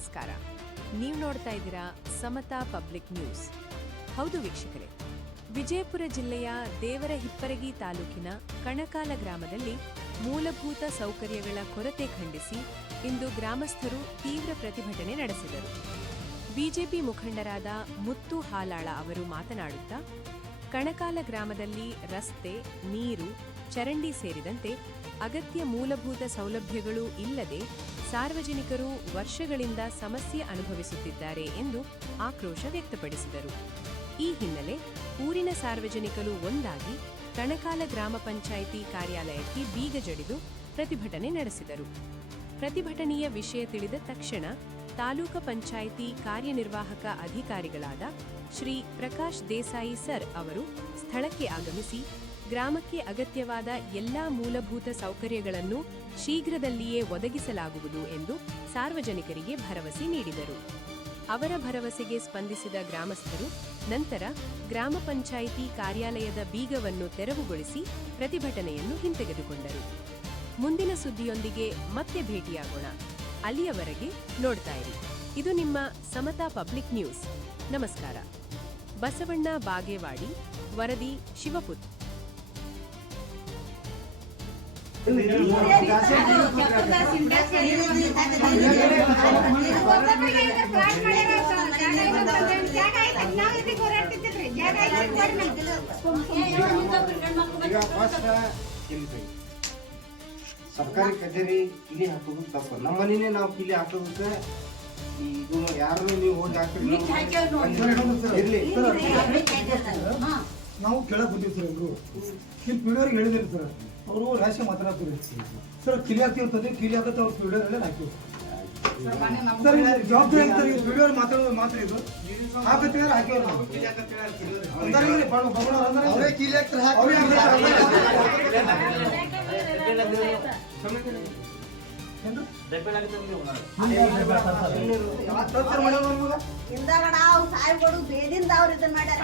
ನಮಸ್ಕಾರ. ನೀವು ನೋಡ್ತಾ ಇದ್ದೀರಾ ಸಮತಾ ಪಬ್ಲಿಕ್ ನ್ಯೂಸ್. ಹೌದು ವೀಕ್ಷಕರೇ, ವಿಜಯಪುರ ಜಿಲ್ಲೆಯ ದೇವರ ಹಿಪ್ಪರಗಿ ತಾಲೂಕಿನ ಕಣಕಾಲ ಗ್ರಾಮದಲ್ಲಿ ಮೂಲಭೂತ ಸೌಕರ್ಯಗಳ ಕೊರತೆ ಖಂಡಿಸಿ ಇಂದು ಗ್ರಾಮಸ್ಥರು ತೀವ್ರ ಪ್ರತಿಭಟನೆ ನಡೆಸಿದರು. ಬಿಜೆಪಿ ಮುಖಂಡರಾದ ಮುತ್ತು ಹಾಲಾಳ ಅವರು ಮಾತನಾಡುತ್ತಾ, ಕಣಕಾಲ ಗ್ರಾಮದಲ್ಲಿ ರಸ್ತೆ, ನೀರು ಚರಂಡಿ ಸೇರಿದಂತೆ ಅಗತ್ಯ ಮೂಲಭೂತ ಸೌಲಭ್ಯಗಳು ಇಲ್ಲದೆ ಸಾರ್ವಜನಿಕರು ವರ್ಷಗಳಿಂದ ಸಮಸ್ಯೆ ಅನುಭವಿಸುತ್ತಿದ್ದಾರೆ ಎಂದು ಆಕ್ರೋಶ ವ್ಯಕ್ತಪಡಿಸಿದರು. ಈ ಹಿನ್ನೆಲೆ ಊರಿನ ಸಾರ್ವಜನಿಕರು ಒಂದಾಗಿ ಕಣಕಾಲ ಗ್ರಾಮ ಪಂಚಾಯಿತಿ ಕಾರ್ಯಾಲಯಕ್ಕೆ ಬೀಗ ಜಡಿದು ಪ್ರತಿಭಟನೆ ನಡೆಸಿದರು. ಪ್ರತಿಭಟನೆಯ ವಿಷಯ ತಿಳಿದ ತಕ್ಷಣ ತಾಲೂಕ ಪಂಚಾಯಿತಿ ಕಾರ್ಯನಿರ್ವಾಹಕ ಅಧಿಕಾರಿಗಳಾದ ಶ್ರೀ ಪ್ರಕಾಶ್ ದೇಸಾಯಿ ಸರ್ ಅವರು ಸ್ಥಳಕ್ಕೆ ಆಗಮಿಸಿ ಗ್ರಾಮಕ್ಕೆ ಅಗತ್ಯವಾದ ಎಲ್ಲಾ ಮೂಲಭೂತ ಸೌಕರ್ಯಗಳನ್ನು ಶೀಘ್ರದಲ್ಲಿಯೇ ಒದಗಿಸಲಾಗುವುದು ಎಂದು ಸಾರ್ವಜನಿಕರಿಗೆ ಭರವಸೆ ನೀಡಿದರು. ಅವರ ಭರವಸೆಗೆ ಸ್ಪಂದಿಸಿದ ಗ್ರಾಮಸ್ಥರು ನಂತರ ಗ್ರಾಮ ಪಂಚಾಯಿತಿ ಕಾರ್ಯಾಲಯದ ಬೀಗವನ್ನು ತೆರವುಗೊಳಿಸಿ ಪ್ರತಿಭಟನೆಯನ್ನು ಹಿಂತೆಗೆದುಕೊಂಡರು. ಮುಂದಿನ ಸುದ್ದಿಯೊಂದಿಗೆ ಮತ್ತೆ ಭೇಟಿಯಾಗೋಣ. ಅಲ್ಲಿಯವರೆಗೆ ನೋಡ್ತಾ ಇರಿ. ಇದು ನಿಮ್ಮ ಸಮತಾ ಪಬ್ಲಿಕ್ ನ್ಯೂಸ್. ನಮಸ್ಕಾರ. ಬಸವಣ್ಣ ಬಾಗೇವಾಡಿ, ವರದಿ ಶಿವಪುತ್ ಸರ್ಕಾರಿ ಕಚೇರಿ ಇಲ್ಲಿ ಹಾಕೋದು ತಪ್ಪು. ನಮ್ಮ ಮನೇನೆ ನಾವು ಕಿಲಿ ಹಾಕೋದಕ್ಕೆ ಇದು ಯಾರು ನೀವು ಹೋಗಿ ಹಾಕಿರಿ? ಇರ್ಲಿ. ನಾವು ಕೇಳಕ್ ಬಂದಿವಿ ಸರ್ ಇಬ್ರು. ಇಲ್ಲಿ ಹೇಳಿದಿರಿ ಸರ್. ಅವರು ರಾಶಿ ಮಾತಾಡ್ತೀರಿ ಸರ್ ಕಿಲಿ ಹಾಕ್ತೀವಿ ಅಂತಂದ್ರೆ ಕಿಲಿ ಹಾಕತ್ತೆ ಅವ್ರು ಪೀಡಿಯೋರ್ ಹಾಕಿ ಹಾಕಿವಿ ಸರ್ ಜವಾಬ್ದಾರಿ ಈ ಪೀಡಿಯೋರ್ ಮಾತಾಡೋದು ಮಾತ್ರ ಇದು. ಹಾಕತ್ತಿದ್ದಾರೆ ಹಾಕಿ ನಾವು ಬಡ ಬಡವ್ರು ಅಂತಾರೆ ಅವರೇ ಕಿಲಿ ಹಾಕ್ತಾರೆ. ಅವರೇ ಬೇದಿಂದ ಅವ್ರು ಇದನ್ನ ಮಾಡ್ಯಾರ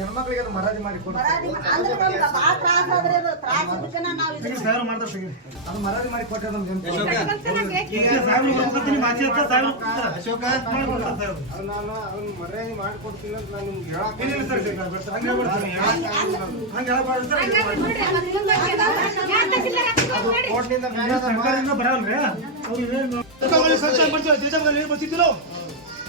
ಹೆಣ್ಮಕ್ಳಿಗೆ ಮರಾಜಿ ಮಾಡಿ ಬರಾದಿ ಅಂದ್ರೆ ತ್ರಾಸ ಆದ್ರೆ ತ್ರಾಸ ಇದನ್ನ ಸಾವಿರ ಮಾಡ್ತಾರೆ. ಅದು ಮಾಡಿ ಕೊಟ್ಟೆ ನಮ್ಗೆ. ಅಶೋಕ ನಾನು ಅವ್ನು ಮರ್ಯಾದೆ ಮಾಡಿಕೊಡ್ತೀನಿ ಅಂತ ನಾನು ನಿಮ್ಗೆ ಹೇಳಕ್ ಇಲ್ಲ, ಇಲ್ಲ ಸರ್, ಇಲ್ಲ, ಇಲ್ಲ, ಸರ್, ಹಂಗೆ ಹೇಳ್ಬಾರ್ದು ಸರ್. ಹಂಗೆ ಹೇಳ್ಬಾರ್ದು ಸರ್, ಹಂಗೆ ಹೇಳ್ಬಾರ್ದು. ಕೋರ್ಟ್ನಿಂದ ಈಗ ಮ್ಯಾಲೆ ಸರ್ಕಾರದಿಂದ ಬರಲ್ರಿ ಅವ್ರು ಏನು ಬರ್ತಿದ್ದಿಲ್ಲ?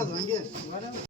ತಮಿಳ್ನಾಡಿಗೆ